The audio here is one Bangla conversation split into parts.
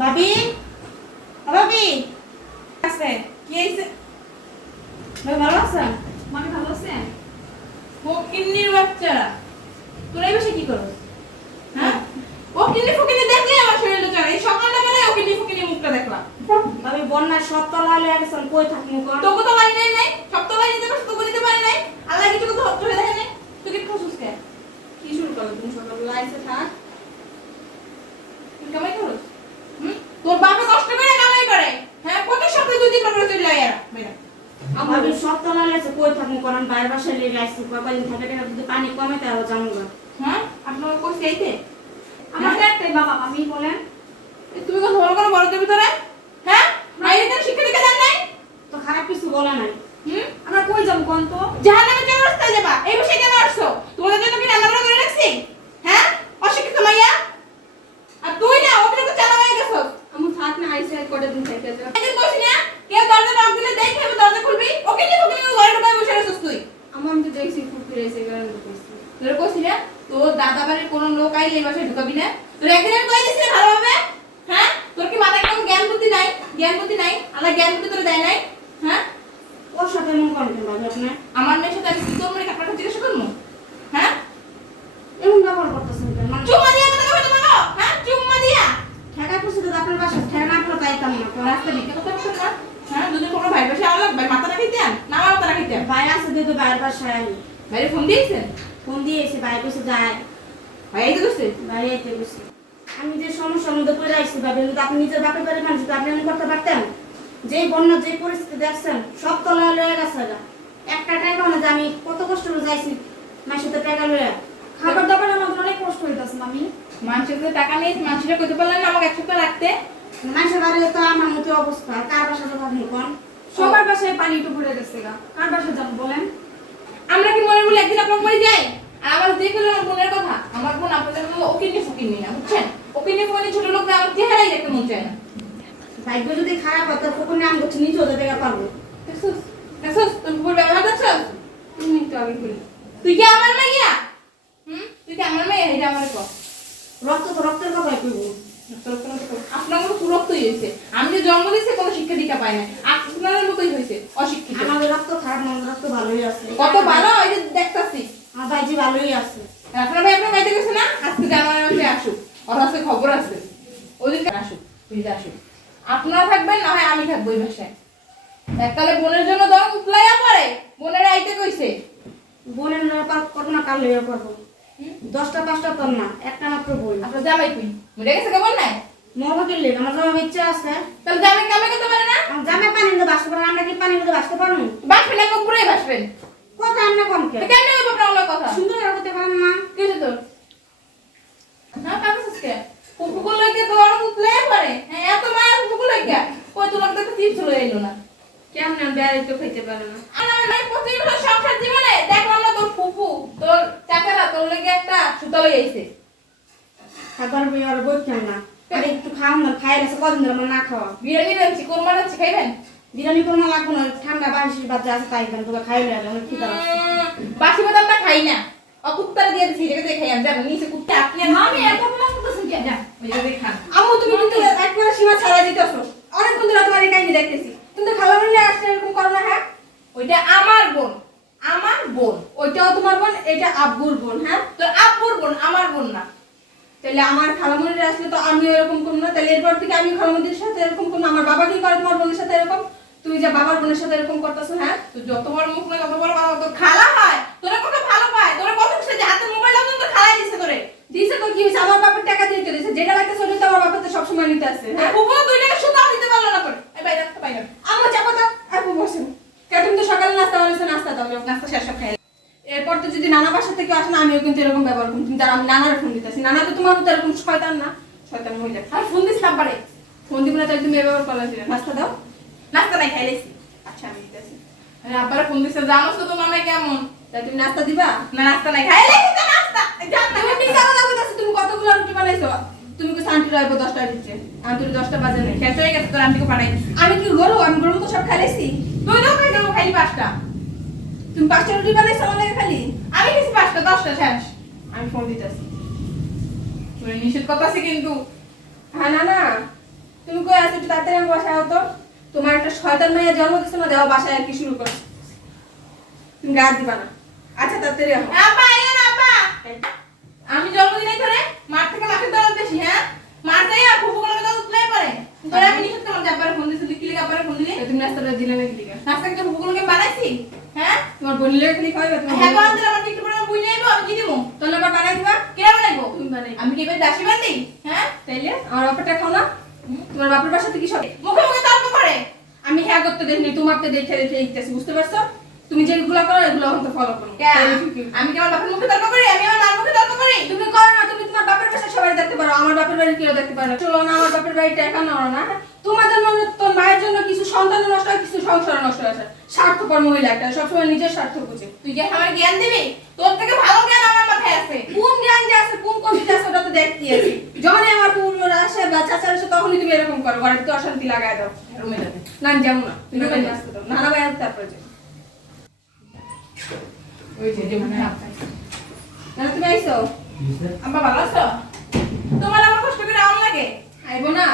ভাবি? ভাবি? আছে? কি ভাই ভালো আছেন? মামি ভালো আছেন? ফকিন্নির বাচ্চারা তোরা এই বসে কি করো ও কিন্নি দেখলে আমার শরীরে চড়ে এই সকালটা বেলায় ও কিন্নি মুখটা দেখলাম। ভাবি বন্যায় সব তলা হয়ে গেছেন কই থাকি কোন তোকে তো বাড়ি নেই নাই। সব তো বাড়ি নিতে পারছ তোকে নিতে পারে নাই। আল্লাহ কিছু তো ধরতে দেখে নাই তুই কি খুশুস কে কি শুরু করল তুমি সকালবেলা? আইসে থাক। কামাই করস? হুম? তোর বাপে কষ্ট করে কামাই করে। হ্যাঁ প্রতি সপ্তাহে দুই দিন করে চলে যায় এরা বেটা ভাবি সব তলা হয়ে গেছে কই থাকি কোন বাইরে বাসায় লেগে আসছি কয়দিন থাকে যদি পানি কমে তাহলে জানো না। হ্যাঁ? আপনার কোর্স এইতে? আমার তো একটাই বাবা মামি বলেন তুমি কোন হল করে বড় দেবে তোরা হ্যাঁ? মাইরে কেন শিক্ষা দিকে তো খারাপ কিছু বলে নাই। হুম? আমরা কই যাব কোন তো জাহান্নামে কেন রাস্তায় যাবা। এই বসে কেন আসছো জন্য কি রান্না বান্না করে রাখছি হ্যাঁ অশিক্ষিত মাইয়া আর তুই না অতিরিক্ত চালা হয়ে গেছস আমার থাক না আইসে কটা দিন থেকে যা একদিন কইছি না কেউ দরজা নক দিলে দেখ খাবে দরজা খুলবি ওকে নিয়ে ওকে নিয়ে ঘরে ঢুকায় বসে রয়েছিস তুই আমার আমি তো দেখছি ফুফি রয়েছে কারণ তো কইছি তোর কইছি না তোর দাদা বাড়ির কোনো এই বাসায় ঢুকাবি না? তোর একদিন আমি কই দিছি ভালোভাবে? হ্যাঁ? তোর কি মাথায় কোনো জ্ঞান বুদ্ধি নাই? জ্ঞান বুদ্ধি নাই? আল্লাহ জ্ঞান বুদ্ধি তোর দেয় নাই? হ্যাঁ? ওর সাথে এমন করেন কেন ভাবি আপনি আমার মেয়ের সাথে আমি কি তোর মনে কাপড়টা জিজ্ঞাসা করব? হ্যাঁ? এমন ব্যবহার করতেছেন কেন? মানে চুম্মা দিয়া কথা কই তোমাকে? হ্যাঁ? চুম্মা দিয়া? ঠেকা করছি তো আপনার বাসা ঠেকা না পেলে তাইতাম না। তো রাস্তা দিকে কথা বলছেন না? হ্যাঁ? দুদিন কোনো ভাই বসে আলাদা ভাই মাথা রাখিতে আন। না আমার মাথা রাখিতে আন। ভাই আছে দিদি বাইরের বাসায়। আমি ভাইরে ফোন দিয়েছেন? ফোন দিয়েছি ভাই বসে যায়। তো এইতে গেছি। আমি যে সমস্যার মধ্যে পড়ে আসছি ভাবি যদি আপনি নিজের বাপের বাড়ির মানুষ আপনি করতে পারতেন যেই বন্যা যে পরিস্থিতি দেখছেন সব তলায় লয়ে গেছে। একটা টাকা না যে আমি কত কষ্ট করে যাইছি মাসে তো টাকা লয়ে। খাবার দাবার আমাদের অনেক কষ্ট হইতাছে মামি। মানুষের কাছে টাকা নিয়ে মানুষের কইতে পারলেন না আমাকে এক সপ্তাহ রাখতে। মাসের বাড়ি তো আমার মতো অবস্থা কার বাসা তো ভাবনি কোন? সবার বাসায় পানি একটু ভরে গেছে গা। কার বাসায় যাব বলেন? আমরা কি মনে বলে একদিন আপনার মরে যাই? আর আমার দেখে আমার বোনের কথা। আমার বোন আপনাদের মতো ওকে নিয়ে ফুকিন নিয়ে না বুঝছেন? ওকে নিয়ে ফুকিনি ছোট লোক আমার চেহারাই দেখতে মন চায় না। ভাগ্য যদি খারাপ হয় তো ফুকুনে আমি করছি নিচে ওদের টাকা পারব। দেখছস? দেখছস? তোর বুকুর ব্যবহার দেখছস তুমি একটু আগে বলি। তুই কি আমার মাইয়া? হুম? তুই কি আমার মাইয়া? এটা আমার কর রক্ত তো রক্তের কথাই কইবো। আপনার মতো সুরক্ষই হয়েছে আমি যে জন্ম দিয়েছি কোনো শিক্ষা দীক্ষা পাই না আপনাদের মতোই হয়েছে অশিক্ষিত। আমাদের রক্ত খারাপ না আমাদের রক্ত ভালোই আছে। কত ভালো এই যে দেখতাছি। আমার ভাইজি ভালোই আছে। আপনার ভাই আপনার বাড়িতে গেছে না? আজকে জানুয়ারি মাসে আসুক। ওর কাছে খবর আছে। ওদিন আসুক বুঝতে আসুক। আপনারা থাকবেন না হয় আমি থাকব এই বাসায়। এককালে বোনের জন্য দম উতলাইয়া পড়ে বোনের আইতে কইছে। বোনের না করব না কাল লইয়া করব। দশটা পাঁচটা তোর না একটা মাত্র বই। আপনার জামাই কই? মরে গেছে কেমন নাই? মরবো কিনলে আমার জমা ইচ্ছা আছে। তাহলে জামাই কামে করতে পারে না? আমার জামে পানি নিতে বাসতে পারেন আমরা কি পানি নিতে বাসতে পারব? বাসবেন না পুরাই বাসবেন কথা আমরা কম কে? কেমনে হইব আপনার কথা। সুন্দর আর করতে পারেন না। কি হইছে না কাকুস কে? ফুকুকুল লইকে তোর উতলাইয়া পড়ে হ্যাঁ এত মায়া ফুকুকুল লইকে। কই তোর তো চিপস লই আইলো না। কেমন বেড়াই তো খাইতে পারে না। আমার নাই পঁচিশ বছর সংসার জীবনে দেখলাম না তোর ফুফু তোর চাচারা তোর লেগে একটা সুতা লই আইছে। খাবার বই আর বই কেন না? আরে একটু খাওয়ান না খাই কদিন ধরে না খাওয়া। বিরিয়ানি রাঁধছি কোরমা রাঁধছি খাইবেন? বিরিয়ানি কোনো লাগবো না ঠান্ডা বাসি বাচ্চা আছে তাই তোকে খাই অনেক খিদা লাগছে। বাসি বাদামটা খাই না। ও কুত্তারা দিয়ে দিছি যেটা খাই আমি যাব নিচে কুত্তা আপনি আর মামি এত বলা করতেছেন কি যা ওই জায়গায় খান। আম্মু তুমি কিন্তু একবারে সীমা ছাড়া দিতেছো। ধরে তোমার এই কাহিনী দেখতেছি। মিলে আসলে এরকম করো না হ্যাঁ? ওইটা আমার বোন আমার বোন। ওইটাও তোমার বোন এটা আব্বুর বোন হ্যাঁ? তোর আব্বুর বোন আমার বোন না। তাহলে আমার খালামুনির আসলে তো আমি এরকম করব না। তাহলে এরপর থেকে আমি খালামুনির সাথে এরকম করব আমার বাবা কি করে তোমার বোনের সাথে এরকম? তুমি যে বাবার বোনের সাথে এরকম করতেছো হ্যাঁ? তো যত বড় মুখ না তত বড় কথা তোর খালা হয়। তোরা কত ভালো পায় তোরা কত খুশি যে হাতে মোবাইল আছে তোর খালাই দিছে তোরে। দিছে তো কি হয়েছে? আমার বাবার টাকা দিয়ে তো দিছে যেটা লাগতে চলে তো আমার বাবা তো সবসময় নিতে আসে হ্যাঁ? ফুফু দুই টাকা সুতা দিতে পারল না তোরে। এই বাইরে রাখতে বাইরে আমার চাপা দাও। আপু বসেন কে তুমি তো সকালে নাস্তা বানিয়েছো নাস্তা দাও। নাস্তা শেষ খাই। এরপর তো যদি নানা বাসা থেকে আসে না আমিও কিন্তু এরকম ব্যবহার করুন কিন্তু আর আমি নানার ফোন দিতেছি। নানা তো তোমার মতো এরকম শয়তান না। শয়তান মহিলা। আর ফোন দিছিলাম পারে। ফোন দিব না তাহলে তুমি এ ব্যবহার করলা নাস্তা দাও। নাস্তা নাই খাইলেছি। আচ্ছা আমি দিতেছি। আরে আব্বারে ফোন দিছে জানোস তো তোমার নাই কেমন? তাহলে তুমি নাস্তা দিবা? না নাস্তা নাই খাইলেছি তো নাস্তা। জান না তুমি মিশা কথা কইতাছো তুমি কতগুলো রুটি বানাইছো? তুমি কি আন্টি রাখব দশটা দিচ্ছে আন্টি দশটা বাজে নেই শেষ হয়ে গেছে তোর আন্টিকে পাঠাই আমি কি গরু আমি গরু তো সব খাইছি তুই তো খাই পাঁচটা। তুমি পাঁচটা রুটি বানাইছো আমার লাগে খালি আমি কিছু পাঁচটা দশটা শেষ। আমি ফোন দিতেছি। নিষেধ কথা আছে কিন্তু। হ্যাঁ না না। তুমি কই আছো তাড়াতাড়ি বাসায় হতো তোমার একটা শয়তান মেয়ে জন্ম দিচ্ছে না দেওয়া বাসায় আর কি শুরু করো। তুমি গাছ দিবা না। আচ্ছা তাড়াতাড়ি আব্বা এলেন আব্বা আমি জন্মদিনে ধরে মাঠ থেকে মাঠে দৌড়াতে বেশি হ্যাঁ? মাঠ যাই আর ফুফু গুলোকে তো উঠলেই পারে। তোরে আমি নিষেধ করলাম যে ফোন দিছিলি কি লিখে আব্বারে ফোন দিলি? তুমি নাস্তাটা দিলে নাকি দিকে রাস্তা থেকে ফুফু গুলোকে বানাইছি? হ্যাঁ? তোমার বোনের লাগে খালি খাওয়াবে তুমি হ্যাঁ কোন আমার টিকটক করে বুঝ নেইবো আমি কি দিব? তোর আবার বানাই দিবা। কে বানাইবো? তুমি বানাই আমি কি এবার দাসী বান্দি? হ্যাঁ? তাইলে আমার বাপেরটা খাও না। তোমার বাপের বাসা থেকে সব মুখে মুখে তর্ক করে। আমি হ্যাঁ করতে দেখিনি তোমার তো দেখে দেখে লিখতেছি বুঝতে পারছ? তুমি যেগুলো করো এগুলো আমাকে ফলো করো। কে? আমি কি আমার বাপের মুখে তর্ক করি? আমি আমার মার মুখে তর্ক করি? তুমি করো না তুমি তোমার বাপের বাসা সবাই দেখতে পারো। আমার বাপের বাড়ি কেউ দেখতে পারো চলো না আমার বাপের বাড়িটা একা না তোমাদের মনে তোর মায়ের জন্য কিছু সন্তান নষ্ট হয় কিছু সংসার নষ্ট হয়েছে স্বার্থপর মহিলা একটা সবসময় নিজের স্বার্থ বুঝে। তুই কি আমার জ্ঞান দিবি? তোর থেকে ভালো জ্ঞান আমার মাথায় আছে। কোন জ্ঞান যে আছে কোন কবিতা আছে ওটা তো দেখতে আছি। যখনই আমার পূর্ণরা আসে বা চাচার আসে তখনই তুমি এরকম করো ঘরে তো অশান্তি লাগাই দাও রুমে যাবে। না আমি যাব না। তুমি ওখানে আসতে দাও নানা ভাই তারপরে যাও ওই যে মনে না তুমি আইসো। আব্বা ভালো আছো? তোমার আমার কষ্ট করে আম লাগে? আইবো না।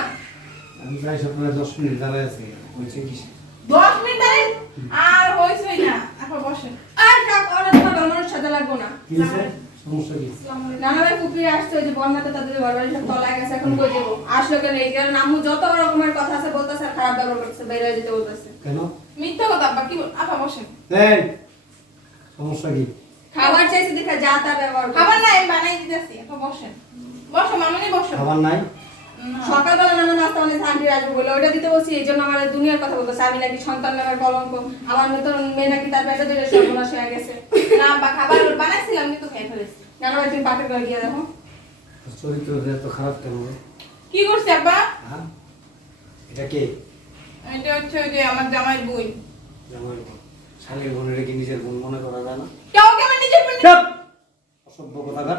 আমি প্রায় সকালে দশ মিনিট দাঁড়ায় আছি হয়েছে কি? দশ মিনিট আর হইছই না। এখন বসেন। আর থাক ওরা তোমার বামানোর সাথে লাগবো না। কি হয়েছে? সমস্যা কি? নানা ভাই পুকুরে আসছে ওই যে বন্যাতে তাদের ঘর বাড়ি সব তলায় গেছে এখন কই যাব? আসলো কেন? এই কারণে আম্মু যত রকমের কথা আছে বলতেছে আর খারাপ ব্যবহার করতেছে বের যেতে বলতেছে। কেন? মিথ্যা কথা আব্বা কি বল আপা বসেন। এই সমস্যা কি? খাবার চাইছে দেখা যা তা ব্যবহার খাবার নাই বানাই দিতেছি এখন বসেন। বসো মামনি বসো। খাবার নাই। সকালবেলা নানা নাস্তা আন্টি আসবে বলে ওটা দিতে বলছি এই জন্য আমার দুনিয়ার কথা বলতেছে। আমি নাকি সন্তান নামের কলঙ্ক। আমার নতুন মেয়ে নাকি তার পেটে দিলে সর্বনাশ হয়ে গেছে। না আব্বা খাবার বানাইছিলাম কিন্তু খেয়ে ফেলেছি। নানা ভাই তুমি পাটের ঘরে গিয়ে দেখো। চরিত্র যে খারাপ কেন কি করছে আব্বা? হ্যাঁ? এটা কে? এটা হচ্ছে যে আমার জামাই বই জামাই বোন। শালীর বোনের কি নিজের বোন মনে করা যায় না? কেউ কি আমার নিজের বোন? অসভ্য কথাকার।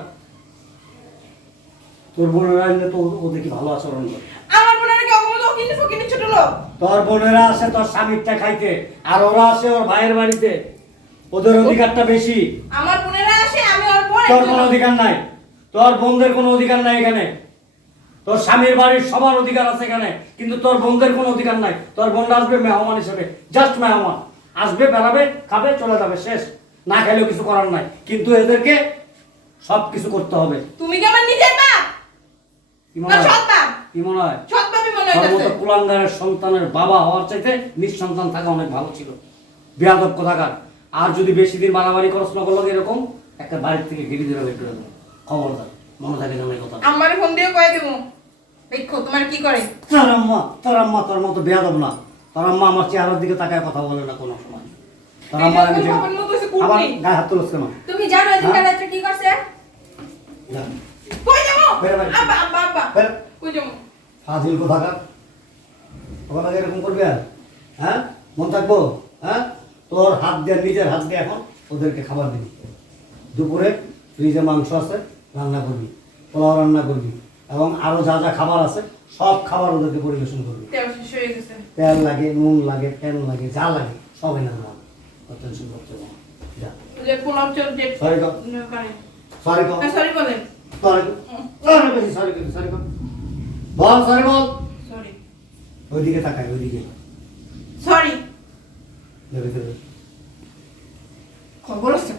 তোর বোনেরা আনলে তো ও- ওদের ভালো আচরণ করে। আমার বোনের কি অগমত কিন্তু ফকিনি ছোট লোক। তোর বোনেরা আসে তোর স্বামীরটা খাইতে আর ওরা আসে ওর ভাইয়ের বাড়িতে। ওদের অধিকারটা বেশি। আমার বোনেরা আসে আমি ওর বোন তোর কোনো অধিকার নাই। তোর বোনদের কোনো অধিকার নাই এখানে। তোর স্বামীর বাড়ির সবার অধিকার আছে এখানে কিন্তু তোর বোনদের কোনো অধিকার নাই। তোর বোনরা আসবে মেহমান হিসেবে জাস্ট মেহমান। আসবে বেড়াবে খাবে চলে যাবে শেষ। না খেলেও কিছু করার নাই। কিন্তু এদেরকে সব কিছু করতে হবে। তুমি কি আমার নিজের কি মনে হয় কুলাঙ্গারের সন্তানের বাবা হওয়ার চাইতে নিঃসন্তান থাকা অনেক ভালো ছিল। বেয়াদব কথাকার। আর যদি বেশি দিন মারামারি করস না করল এরকম একটা বাড়ির থেকে গিরি ধরে বের করে দেবো খবরদার মনে থাকে কথা আমার ফোন দিয়ে কয়ে দেবো। দেখো তোমার কি করে? তোর আম্মা তোর আম্মা তোর মতো বেয়াদব না। তোর আম্মা আমার চেহারার দিকে তাকায় কথা বলে না কোনো সময়। তোর আম্মা আমি কোন খবর মতো হইছে, আবার গায়ে হাত কেন? তুমি জানো এই দিনটা কি করছে? কই যাব? আব্বা আব্বা আব্বা। বের। কই যাব ফাজিল কোথাকার? ওখানে এরকম করবি আর হ্যাঁ? মন থাকব হ্যাঁ? তোর হাত দিয়ে নিজের হাত দিয়ে এখন ওদেরকে খাবার দিবি। দুপুরে ফ্রিজে মাংস আছে রান্না করবি পোলাও রান্না করবি এবং আরও যা যা খাবার আছে সব খাবার ওদেরকে পরিবেশন করবি। তেল হয়ে লাগে নুন লাগে তেল লাগে যা লাগে সব এনে দেবো টেনশন করতে হবে যা। সরি সরি কর। সরি সরি সরি সরি কর সরি কর। বল সরি বল। সরি ওইদিকে তাকায় ওইদিকে। সরি ভেবে ভেবে খবর আছে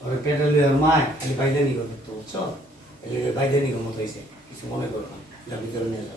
ওরে পেটে লিয়ে মায় খালি বাইদানি করবে তো বুঝছ? এলে বাইদানি মতো হয়েছে কিছু মনে করো না যা ভিতরে নিয়ে যাও।